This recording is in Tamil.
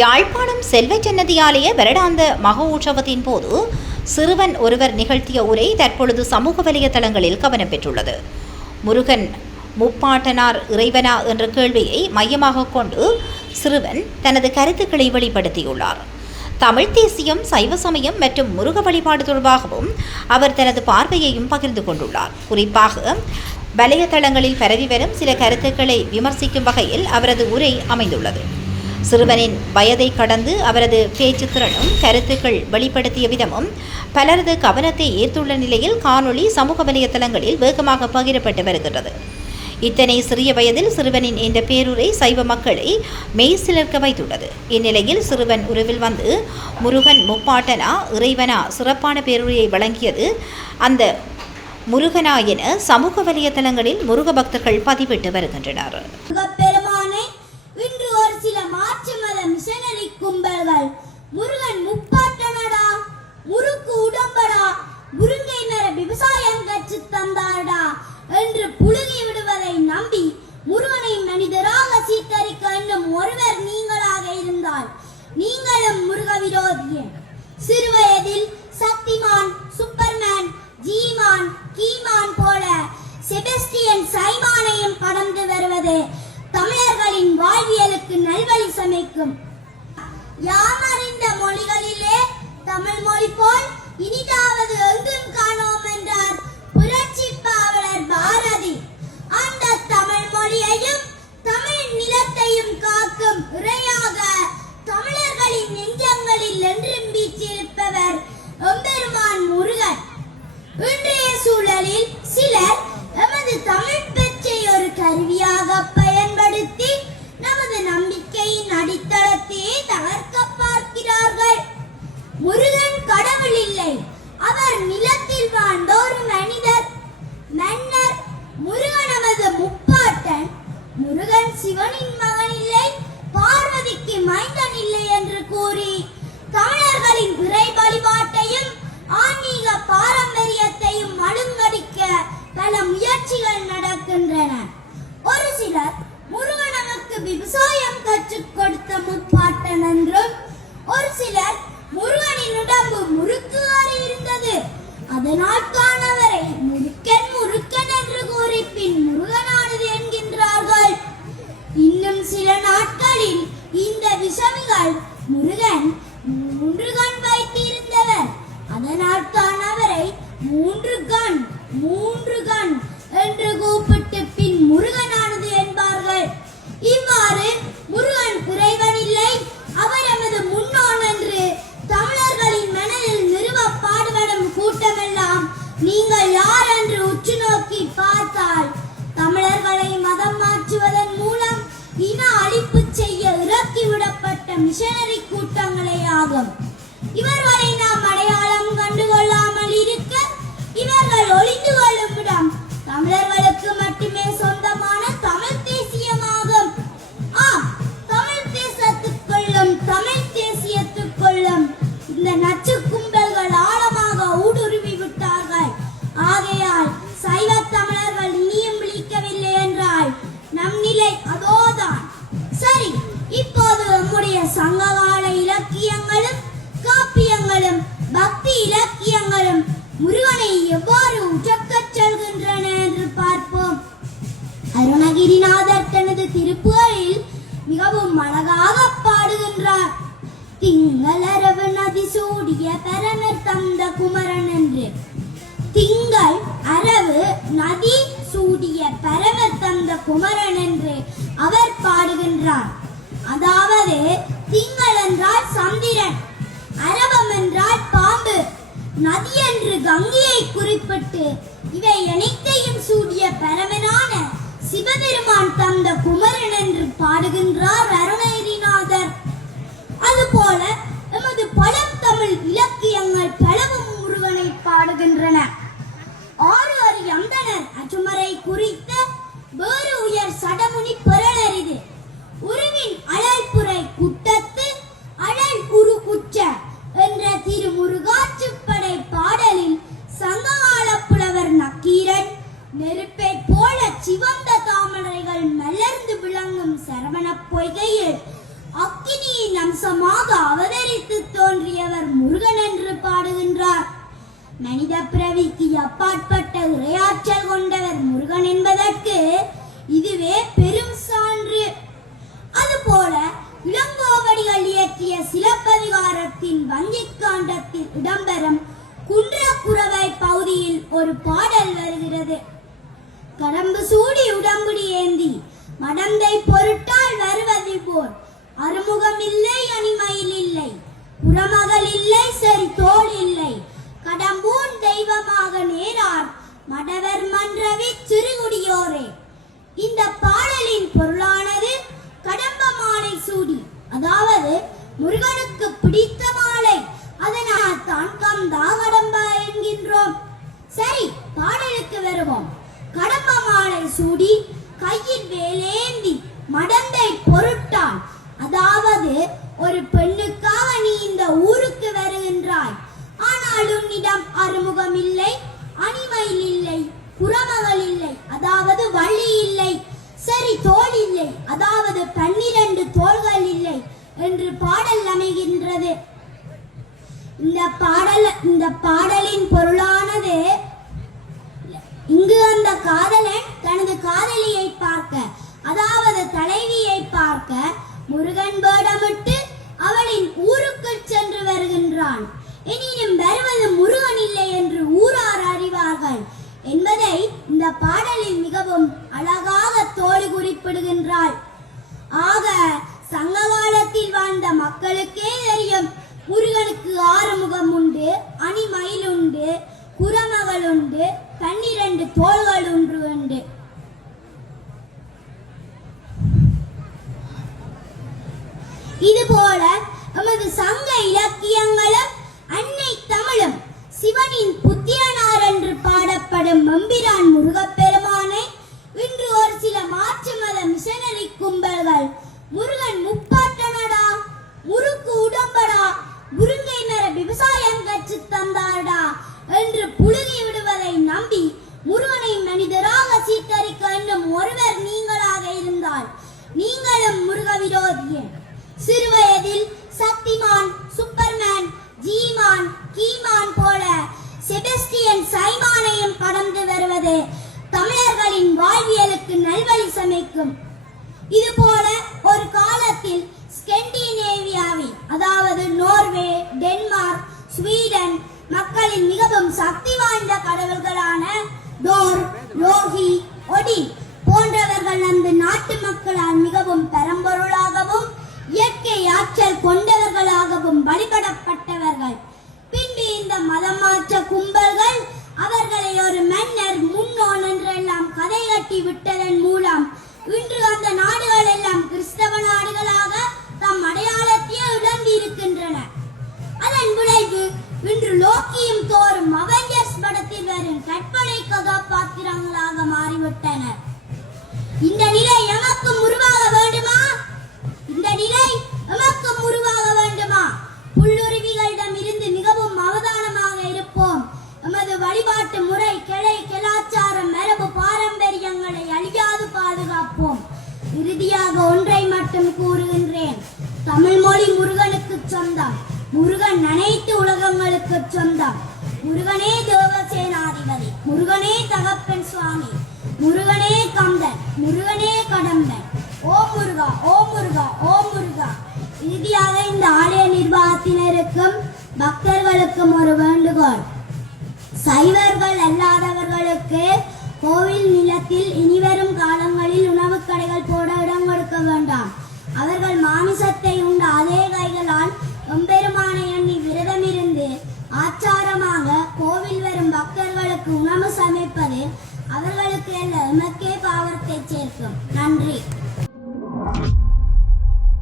யாழ்ப்பாணம் செல்வச்சன்னதி ஆலய வருடாந்த மகோற்சவத்தின் போது சிறுவன் ஒருவர் நிகழ்த்திய உரை தற்பொழுது சமூக வலைதளங்களில் கவனம் பெற்றுள்ளது. முருகன் முப்பாட்டனார் இறைவனா என்ற கேள்வியை மையமாக கொண்டு சிறுவன் தனது கருத்துக்களை வெளிப்படுத்தியுள்ளார். தமிழ் தேசியம், சைவ சமயம் மற்றும் முருக வழிபாடு தொடர்பாகவும் அவர் தனது பார்வையையும் பகிர்ந்து கொண்டுள்ளார். குறிப்பாக வலைதளங்களில் பரவி வரும் சில கருத்துக்களை விமர்சிக்கும் வகையில் அவரது உரை அமைந்துள்ளது. சிறுவனின் வயதை கடந்து அவரது பேச்சு திறனும் கருத்துக்கள் வெளிப்படுத்திய விதமும் பலரது கவனத்தை ஈர்த்துள்ள நிலையில் காணொளி சமூக வலைதளங்களில் வேகமாக பகிரப்பட்டு வருகிறது. இத்தனை சிறிய வயதில் சிறுவனின் இந்த பேருரை சைவ மக்களை மெய் சிலிர்க்க வைத்துள்ளது. இந்நிலையில் சிறுவன் உருவில் வந்து முருகன் முப்பாட்டனா இறைவனா சிறப்பான பேருரையை வழங்கியது அந்த முருகனா என சமூக வலைதளங்களில் முருக பக்தர்கள் பதிவிட்டு வருகின்றனர். இன்று ஒரு சில மாற்று மத மிஷனரி கும்பல்கள் முருகன் முப்பாட்டனடா, முறுக்கு உடம்படா, முருங்கை மர விவசாயம் கற்று தந்தாடா என்று புழுகி விடுவதை நம்பி முருகனை மனிதராக சீத்தரிக்க எண்ணும் ஒருவர் நீங்களாக இருந்தால் நீங்களும் முருக விரோதியே. சிறுவயதில் சக்திமான், சூப்பர்மேன், ஜீமான், கீமான் போல செபஸ்டியன் சைமானையும் கடந்து வருவது தமிழர்களின் வாழ்வியலுக்கு நல்வழி சமைக்கும். யாமறிந்த மொழிகளிலே தமிழ் மொழி போல் இனிதாவது எங்கும் காணோம் என்றார் புரட்சி பாவலர் பாரதி. அந்த தமிழ் மொழியையும் தமிழ் நிலத்தையும் காக்கும் இறையாக தமிழர்களின் நெஞ்சங்களில் என்றும் வீற்றிருப்பவர் எம்பெருமான் முருகன். இன்றைய சூழலில் சிலர் எமது தமிழ் பெற்றை ஒரு கருவியாக பயன்படுத்தி நமது நம்பிக்கையின் அடித்தளத்தையே தகர்க்க பார்க்கிறார்கள். முருகன் கடவுள் இல்லை, அவர் நிலத்தில் வாழ்ந்த ஒரு மனிதர், மன்னர். முருகன் நமது முப்பாட்டன். முருகன் சிவனின் மகன் இல்லை, பார்வதிக்கு மைந்தன் இல்லை என்று கூறி தமிழர்களின் இறை வழிபாட்டையும் ஆன்மீக பாரம்பரியத்தையும் மழுங்கடிக்க பல முயற்சிகள் நடக்கின்றன. ஒரு சிலர் முருகன் நமக்கு விவசாயம் கற்றுக் கொடுத்த முப்பாட்டன் என்றும், ஒரு சிலர் முருகனின் உடம்பு முறுக்குவாறு இருந்தது, அதனால் காணவரை முருக்கன் முருக்கன் என்று கூறி பின் முருகனானது என்கின்றார்கள். இன்னும் சில நாட்களில் இந்த விஷமிகள் முருகன் 3 கண் வைத்திருந்தவர், அதனால் தான் அவரை 3 கண் என்று கூப்பிட்டு பின் முருகனானது என்பார்கள். இவ்வாறு முருகன் குறைவன் இல்லை, அவர் எமது முன்னோன் என்று தமிழர்களின் மனதில் நிறுவ பாடுபடும் கூட்டமெல்லாம் நீங்கள் யார் என்று உற்று நோக்கி பார்த்தால் தமிழர்களை மதம் மாற்றுவதன் மூலம் இன அழிப்பு செய்ய இறக்கிவிடப்பட்ட மிஷனரி கூட்டங்களே ஆகும். இவர்களை நாம் அடையாளம் கண்டுகொள்ளாமல் இருக்க இவர்கள் ஒளிந்து கொள்ளும் இடம் தமிழர்களுக்கு மட்டுமே சொந்தமான தமிழ் தேசியமாகும். தமிழ் தேசத்துக்குள்ளும் தமிழ் தேசியத்துக்குள்ளும் இந்த நச்சு கும்பல்கள் ஆழமாக ஊடுருவி விட்டார்கள். ஆகையால் சைவ தமிழர்கள் இனியும் விழிக்கவில்லை என்றால் நம் நிலை அதோதான். சரி, இப்போது நம்முடைய சங்ககால இலக்கியங்களும் காப்பியங்களும் பக்தி இலக்கியங்களும் முருகனை எவ்வாறு உற்றக்கச் சொல்கின்றன என்று பார்ப்போம். அருணகிரிநாதர் தனது திருப்புகழில் மிகவும் அழகாக பாடுகின்றார். திங்களரவு நதி சூடிய பரமர் தந்த குமரன் என்று. திங்கள் அரவு நதி சூடிய பரமர் தந்த குமரன் என்று அவர் பாடுகின்றார். அதாவது திங்கள் என்றால் சந்திரன், அரவம் என்றால் பாம்பு, நதி என்று கங்கையை குறிப்பிட்டு இவை அனைத்தையும் சூடிய பரமனான சிவபெருமான் தந்த குமரன் என்று பாடுகின்றார் அருணகிரிநாதர். அதுபோல எமது பழந்தமிழ் இலக்கியங்கள் பலவும் முருகனை பாடுகின்றன. 6 அந்தணர் அச்சுமரை குறித்த வேறு உயர் சடமுனி பெறலரிது. உருவின் அழல்புரை குட்டத்து அழல் உரு குற்ற என்ற திருமுருகாற்றுப்படை பாடலில் சங்ககால புலவர் நக்கீரன் நெருப்பை போல சிவந்த தாமரைகள் மலர்ந்து விளங்கும் சரவண பொய்கையில் அம்சமாக அவதரித்து தோன்றியவர் முருகன் என்று பாடுகின்றார். மனித பிறவிக்கு அப்பாற்பட்ட இறையாற்றல் கொண்டவர் முருகன் என்பதற்கு இதுவே பெரும் சான்று. அதுபோல இளங்கோவடிகள் இயற்றிய சிலப்பதிகாரத்தின் வஞ்சிக்காண்டத்தில் இடம்பெறும் குன்றக்குறவை பகுதியில் ஒரு பாடல் வருகிறது. கடம்பு சூடி உடம்புடி ஏந்தி மடந்தை பொருட்டால் வருவது போர் அறுமுகம் இல்லை அணிமயில் இல்லை புறமகள் இல்லை சரி தோல் இல்லை கடம்பூன் தெய்வமாக நேரார் மடவர் மன்றவி சிறுகுடியோரே. இந்த பாடலின் பொருளானது கடம்ப மாலை சூடி, அதாவது முருகனுக்கு பிடித்த மாலை, அதனால் தான் கந்தா கடம்பா என்கின்றோம். சரி, பாடலுக்கு வருவோம். கடம்ப மாலை சூடி கையில் வேலேந்தி மடந்தை பொருட்டான், அதாவது ஒரு பெண்ணுக்காக நீ இந்த ஊருக்கு வருகின்றாய், ஆனால் உன்னிடம் அறுமுகம் இல்லை, அணிமயில் இல்லை, புறமகள் இல்லை, அதாவது வள்ளி இல்லை, சரி தோல் இல்லை, அதாவது 12 தோள்கள் இல்லை என்று பாடல் அமைகின்றது. இந்த பாடலின் பொருளானது, இங்கு அந்த காதலன் தனது காதலியை பார்க்க, அதாவது தலைவியை பார்க்க முருகன் வேடமிட்டு அவளின் ஊருக்கு சென்று வருகின்றான். எனினும் வருவது முருகன் இல்லை என்று ஊரார் அறிவார்கள் என்பதை இந்த பாடலில் மிகவும் அழகாக தோழி குறிப்பிடுகின்றாள். ஆக சங்க காலத்தில் வாழ்ந்த மக்களுக்கே தெரியும், முருகனுக்கு 6 முகம் உண்டு, அணிமயில் உண்டு, குறமகள் உண்டு, 12 தோள்கள் உண்டு. இதுபோல நமது சங்க இலக்கியங்களும் அன்னை தமிழும் சிவனின் புத்திரனார் என்று பாடப்படும் மம்பிரான் முருகப்பெருமானை இன்று ஒரு சில மாற்று மத மிஷனரி கும்பல்கள் முருகன் முப்பாட்டனடா, முறுக்கு உடம்படா, முருங்கை மர விவசாயம் கற்று தந்தாரடா என்று புழுகி விடுவதை நம்பி முருகனை மனிதராக சீர்கரிக்க வேண்டும் ஒருவர் நீங்களாக இருந்தால் நீங்களும் முருக விரோதியே. சிறுவயதில் சக்திமான், சூப்பர்மேன், ஜீமான், கீமான் போல செபஸ்டியன் சைமானையும் கடந்து வருவது தமிழர்களின் வாழ்வியலுக்கு நல்வழி சமைக்கும். இதுபோல ஒரு காலத்தில் ஸ்கெண்டினேவியாவில், அதாவது நோர்வே, டென்மார்க், ஸ்வீடன் மக்களின் மிகவும் சக்தி வாய்ந்த கடவுள்களான டோர், லோகி, ஒடி போன்றவர்கள் அந்த நாட்டு மக்களால் மிகவும் பெரம்பொருளாகவும் இயற்கை ஆற்றல் கொண்டவர்களாகவும் வழிபடப்பட்டவர்கள். பின்பு இந்த மதம் மாற்ற கும்பல்கள் அவர்களை ஒரு மன்னர், முன்னோன் என்றெல்லாம் கதை கட்டி விட்டதன் மூலம் இன்று அந்த நாடுகள் எல்லாம் கிறிஸ்தவ நாடுகளாக தம் அடையாளத்தையே இழந்து இருக்கின்றன. அதன் விளைவு இன்று லோக்கியும் தோறும் அவெஞ்சர்ஸ் படத்தில் வரும் கற்பனை கதாபாத்திரங்களாக மாறிவிட்டனர். இந்த நிலை எமக்கும் உருவாக வேண்டுமா? இந்த நிலை எமக்கும் உருவாக வேண்டுமா? புல்லுருவிகளிடம் இருந்து மிகவும் அவதானமாக இருப்போம். எமது வழிபாட்டு முறை, கிளை, கலாச்சாரம், மரபு, பாரம்பரியங்களை அழியாது பாதுகாப்போம். இறுதியாக ஒன்றை மட்டும் கூறுகின்றேன். தமிழ் மொழி முருகனுக்கு சொந்தம். முருகன் அனைத்து உலகங்களுக்கு சொந்தம். முருகனே தேவசேனாதிபதி, முருகனே தகப்பன் சுவாமி, முருகனே கந்தன், முருகனே கடம்பன். ஓம் முருகா, ஓம் முருகா, ஓம் முருகா. இறுதியாக இந்த ஆலய நிர்வாகத்தினருக்கும் பக்தர்களுக்கும் ஒரு வேண்டுகோள். சைவர்கள் அல்லாதவர்களுக்கு கோவில் நிலத்தில் இனிவரும் காலங்களில் உணவு கடைகள் போட இடம் கொடுக்க வேண்டாம். அவர்கள் மாமிசத்தை உண்ட அதே கைகளால் எம்பெருமானை எண்ணி விரதமிருந்து ஆச்சாரமாக கோவில் வரும் பக்தர்களுக்கு உணவு சமைப்பது அவர்களுக்கு அல்ல எமக்கே பாவத்தை சேர்க்கும். நன்றி.